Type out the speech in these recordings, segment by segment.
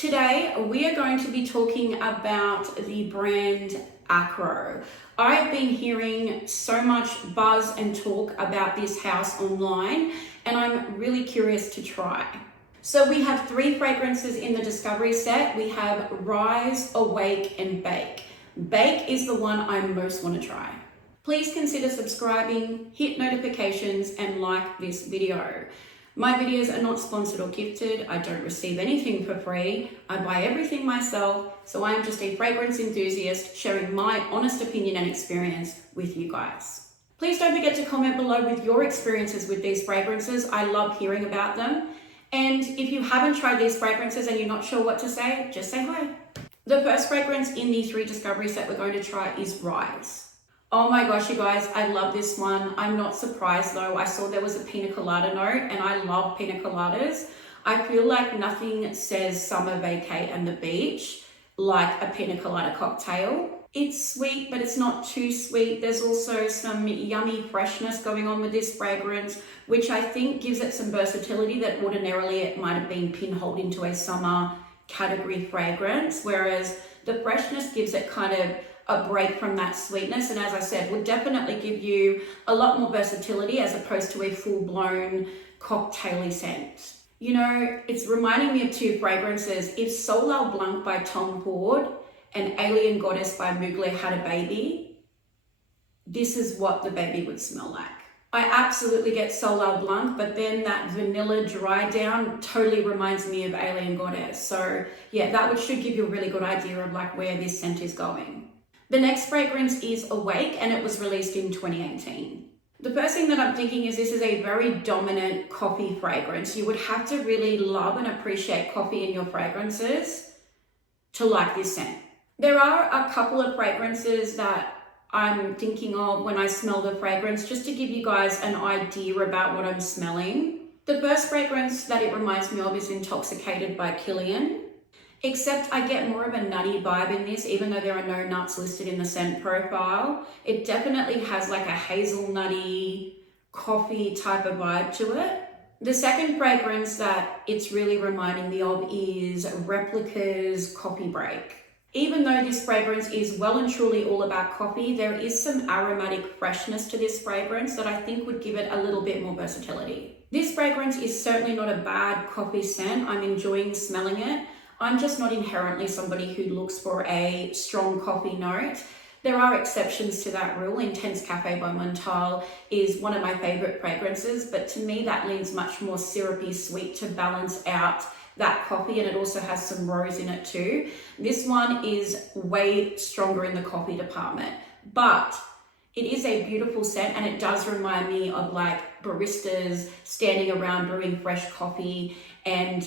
Today, we are going to be talking about the brand Akro. I've been hearing so much buzz and talk about this house online, and I'm really curious to try. So we have 3 fragrances in the Discovery set. We have Rise, Awake, and Bake. Bake is the one I most want to try. Please consider subscribing, hit notifications, and like this video. My videos are not sponsored or gifted. I don't receive anything for free. I buy everything myself, so I am just a fragrance enthusiast sharing my honest opinion and experience with you guys. Please don't forget to comment below with your experiences with these fragrances. I love hearing about them. And if you haven't tried these fragrances and you're not sure what to say, just say hi. The first fragrance in the 3 Discovery set we're going to try is Rise. Oh my gosh, you guys, I love this one. I'm not surprised though. I saw there was a pina colada note and I love pina coladas. I feel like nothing says summer vacay and the beach like a pina colada cocktail. It's sweet, but it's not too sweet. There's also some yummy freshness going on with this fragrance, which I think gives it some versatility that ordinarily it might have been pinholed into a summer category fragrance, whereas the freshness gives it kind of a break from that sweetness, and as I said, would definitely give you a lot more versatility as opposed to a full-blown cocktaily scent. You know, it's reminding me of 2 fragrances. If Soleil Blanc by Tom Ford and Alien Goddess by Mugler had a baby, this is what the baby would smell like. I absolutely get Soleil Blanc, but then that vanilla dry down totally reminds me of Alien Goddess. So yeah, that should give you a really good idea of like where this scent is going. The next fragrance is Awake, and it was released in 2018. The first thing that I'm thinking is this is a very dominant coffee fragrance. You would have to really love and appreciate coffee in your fragrances to like this scent. There are a couple of fragrances that I'm thinking of when I smell the fragrance, just to give you guys an idea about what I'm smelling. The first fragrance that it reminds me of is Intoxicated by Kilian. Except I get more of a nutty vibe in this, even though there are no nuts listed in the scent profile. It definitely has like a hazelnutty coffee type of vibe to it. The second fragrance that it's really reminding me of is Replica's Coffee Break. Even though this fragrance is well and truly all about coffee, there is some aromatic freshness to this fragrance that I think would give it a little bit more versatility. This fragrance is certainly not a bad coffee scent. I'm enjoying smelling it. I'm just not inherently somebody who looks for a strong coffee note. There are exceptions to that rule. Intense Cafe by Montal is one of my favorite fragrances, but to me that leans much more syrupy sweet to balance out that coffee, and it also has some rose in it too. This one is way stronger in the coffee department, but it is a beautiful scent, and it does remind me of like baristas standing around brewing fresh coffee, and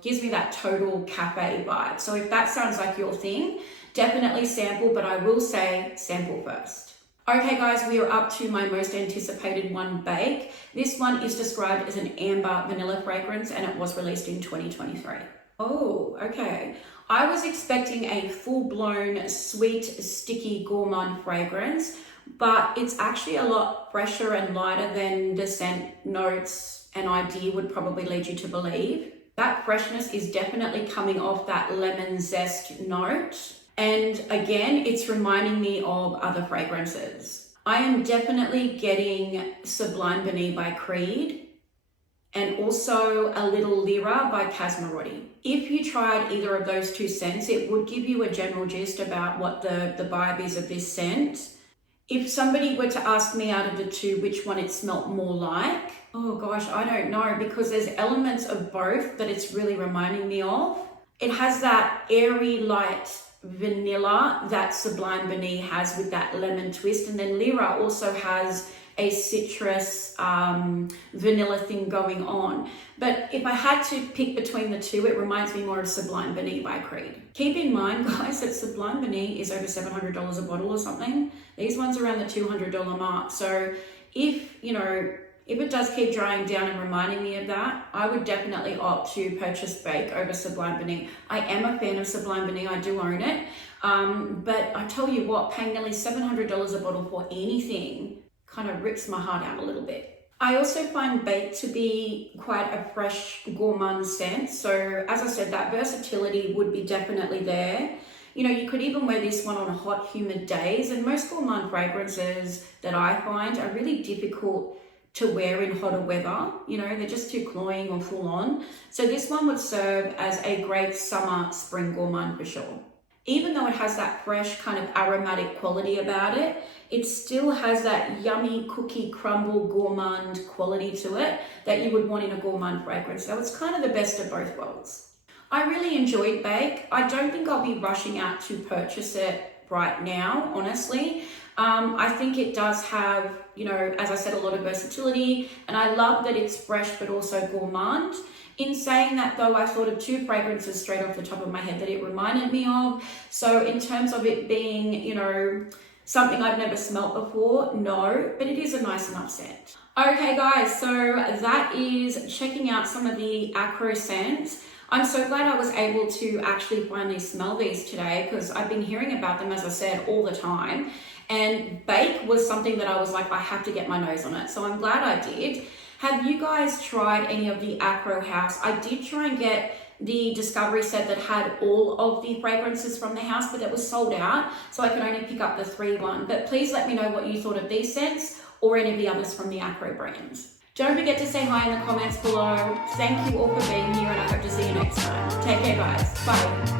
gives me that total cafe vibe. So if that sounds like your thing, definitely sample, but I will say sample first. Okay guys, we are up to my most anticipated one, Bake. This one is described as an amber vanilla fragrance, and it was released in 2023. Oh, okay. I was expecting a full-blown sweet, sticky gourmand fragrance, but it's actually a lot fresher and lighter than the scent notes and idea would probably lead you to believe. That freshness is definitely coming off that lemon zest note. And again, it's reminding me of other fragrances. I am definitely getting Sublime Beneath by Creed and also a little Lyra by Casmarotti. If you tried either of those 2 scents, it would give you a general gist about what the vibe is of this scent. If somebody were to ask me out of the 2 which one it smelt more like, oh gosh, I don't know, because there's elements of both that it's really reminding me of. It has that airy, light vanilla that Sublime Beneath has with that lemon twist, and then Lyra also has a citrus vanilla thing going on. But if I had to pick between the 2, it reminds me more of Sublime Beneath by Creed. Keep in mind, guys, that Sublime Beneath is over $700 a bottle or something. These ones are around the $200 mark. So if it does keep drying down and reminding me of that, I would definitely opt to purchase Bake over Sublime Beneath. I am a fan of Sublime Beneath, I do own it. But I tell you what, paying nearly $700 a bottle for anything kind of rips my heart out a little bit. I also find Bake to be quite a fresh gourmand scent. So as I said, that versatility would be definitely there. You know, you could even wear this one on hot, humid days, and most gourmand fragrances that I find are really difficult to wear in hotter weather. You know, they're just too cloying or full on. So this one would serve as a great summer, spring gourmand for sure. Even though it has that fresh kind of aromatic quality about it, it still has that yummy cookie crumble gourmand quality to it that you would want in a gourmand fragrance. So it's kind of the best of both worlds. I really enjoyed Bake. I don't think I'll be rushing out to purchase it right now, honestly. I think it does have, you know, as I said, a lot of versatility, and I love that it's fresh but also gourmand. In saying that though, I thought of two fragrances straight off the top of my head that it reminded me of. So in terms of it being, you know, something I've never smelt before, no, but it is a nice enough scent. Okay guys, so that is checking out some of the Akro scents. I'm so glad I was able to actually finally smell these today, because I've been hearing about them, as I said, all the time. And Bake was something that I was like, I have to get my nose on it. So I'm glad I did. Have you guys tried any of the Akro house? I did try and get the discovery set that had all of the fragrances from the house, but it was sold out, so I could only pick up the 3-1. But please let me know what you thought of these scents or any of the others from the Akro brands. Don't forget to say hi in the comments below. Thank you all for being here, and I hope to see you next time. Take care guys. Bye.